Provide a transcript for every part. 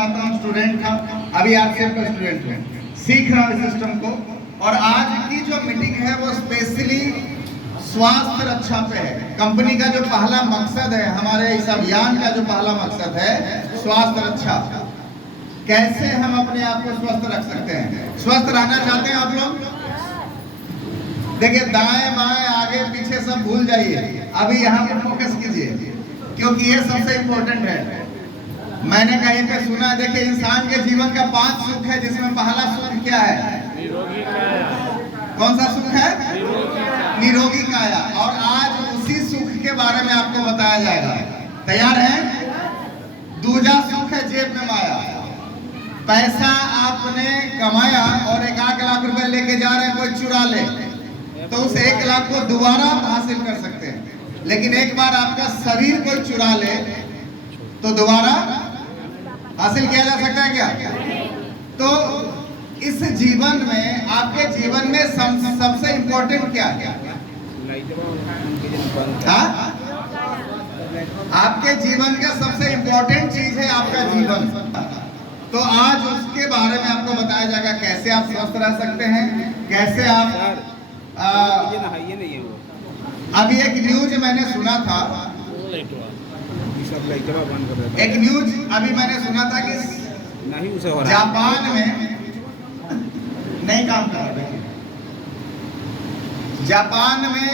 कराता हूँ, स्टूडेंट था, अभी आरसीएफ का स्टूडेंट हूँ, सीख रहा हूँ सिस्टम को। और आज की जो मीटिंग है वो स्पेशली स्वास्थ्य रक्षा पे है। कंपनी का जो पहला मकसद है, हमारे इस अभियान का जो पहला मकसद है, स्वास्थ्य रक्षा। कैसे हम अपने आप को स्वस्थ रख सकते हैं? स्वस्थ रहना चाहते हैं आप लोग? देखिए, दाएं बाएं आगे पीछे सब भूल जाइए, अभी यहाँ पर फोकस कीजिए, क्योंकि ये सबसे इम्पोर्टेंट है। मैंने कहीं पे सुना, देखिए, इंसान के जीवन का 5 सुख है, जिसमें पहला सुख क्या है? निरोगी काया। कौन सा सुख है? निरोगी काया। और आज उसी सुख के बारे में आपको बताया जाएगा। तैयार हैं? दूजा सुख है जेब में माया। पैसा आपने कमाया और 1 लाख रुपए लेके जा रहे हैं, कोई चुरा ले तो उस 1 लाख को दोबारा हासिल कर सकते हैं, लेकिन एक बार आपका शरीर कोई चुरा ले तो दोबारा हासिल किया जा सकता है क्या? तो इस जीवन में, आपके जीवन में सबसे इम्पोर्टेंट क्या है? हाँ? आपके जीवन का सबसे इम्पोर्टेंट चीज है आपका जीवन। तो आज उसके बारे में आपको बताया जाएगा, कैसे आप स्वस्थ रह सकते हैं, कैसे आप अभी एक न्यूज मैंने सुना था, एक न्यूज अभी मैंने सुना था कि जापान में नहीं काम कर रहा है। जापान में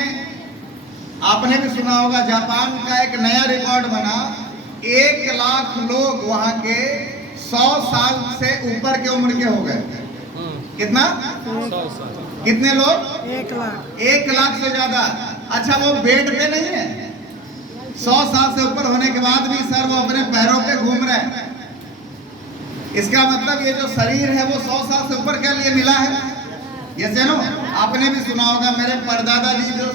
आपने भी सुना होगा, जापान का एक नया रिकॉर्ड बना। 1 लाख लोग वहां के 100 साल से ऊपर के उम्र के हो गए। कितना? 100 साल। कितने लोग? 1 लाख। 1 लाख से ज्यादा। अच्छा, वो बेड पे नहीं है, 100 साल से ऊपर होने के बाद भी सर वो अपने पैरों पे घूम रहे हैं। इसका मतलब ये जो शरीर है वो 100 साल से ऊपर के लिए मिला है। ये सुनो, आपने भी सुना होगा, मेरे परदादा जी जो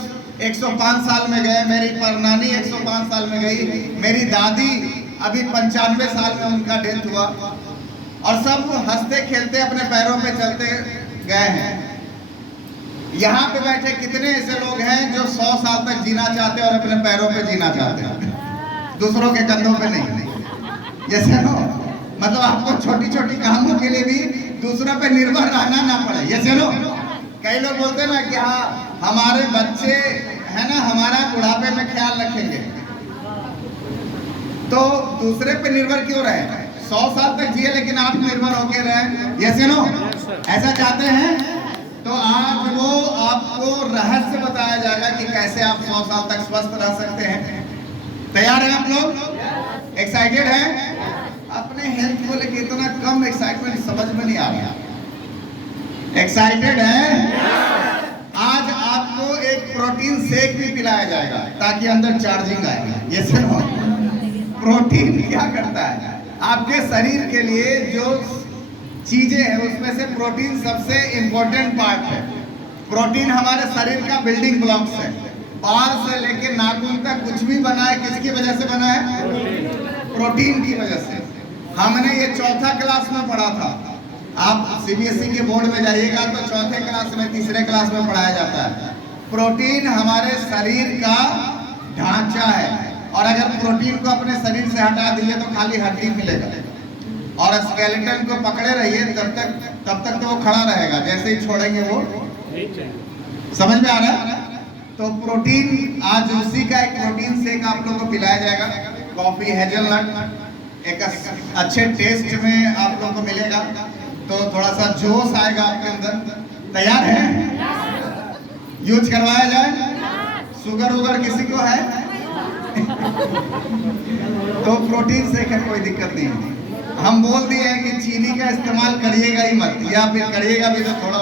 105 साल में गए, मेरी परनानी 105 साल में गई, मेरी दादी अभी 95 साल में उनका डेथ हुआ, और सब हंसते खेलते अपने पैरों पे चलते गए हैं। यहाँ पे बैठे कितने ऐसे लोग हैं जो 100 साल तक जीना चाहते हैं और अपने पैरों पे जीना चाहते हैं, दूसरों के कंधों पे नहीं। जैसे नो, मतलब आपको छोटी छोटी कामों के लिए भी दूसरों पे निर्भर रहना ना पड़े। जैसे नो, कई लोग बोलते हैं ना कि हाँ हमारे बच्चे है ना, हमारा बुढ़ापे में ख्याल रखेंगे, तो दूसरे पे निर्भर क्यों रहे? 100 साल तक जिए लेकिन आप निर्भर होके रहे। जैसे नो, ऐसा चाहते हैं? तो आज वो आपको रहस्य बताया जाएगा कि कैसे आप 100 साल तक स्वस्थ रह सकते हैं। तैयार हैं आप लोग? एक्साइटेड हैं? अपने हेल्थ को लेकर इतना कम एक्साइटमेंट समझ में नहीं आ रहा। एक्साइटेड हैं? आज आपको एक प्रोटीन शेक भी पिलाया जाएगा ताकि अंदर चार्जिंग आएगा। ये सुनो, प्रोटीन क्या करता है आपके शरीर के लिए? जो चीजें हैं उसमें से प्रोटीन सबसे इंपॉर्टेंट पार्ट है। प्रोटीन हमारे शरीर का बिल्डिंग ब्लॉक्स है। पैर से लेके नाखून तक कुछ भी बना है, किसकी वजह से बना है? प्रोटीन की वजह से। हमने ये 4th क्लास में पढ़ा था। आप सीबीएसई के बोर्ड में जाइएगा तो 4th क्लास में, 3रे क्लास में पढ़ाया जाता है। प्रोटीन हमारे शरीर का ढांचा है, और अगर प्रोटीन को अपने शरीर से हटा दिए तो खाली हड्डी मिलेगा, और स्केलेटन को पकड़े रहिए तब तक तो वो खड़ा रहेगा, जैसे ही छोड़ेंगे वो। समझ में आ रहा है? तो प्रोटीन, आज उसी का एक प्रोटीन शेक आप लोगों को पिलाया जाएगा। कॉफी हेजलनट एक अच्छे टेस्ट में आप लोगों को मिलेगा, तो थोड़ा सा जोश आएगा आपके अंदर। तैयार है? यूज करवाया जाए? शुगर वुगर किसी को है? तो प्रोटीन शेक है, कोई दिक्कत नहीं है। हम बोल दिए हैं कि चीनी का इस्तेमाल करिएगा ही मत, या फिर करिएगा भी तो थोड़ा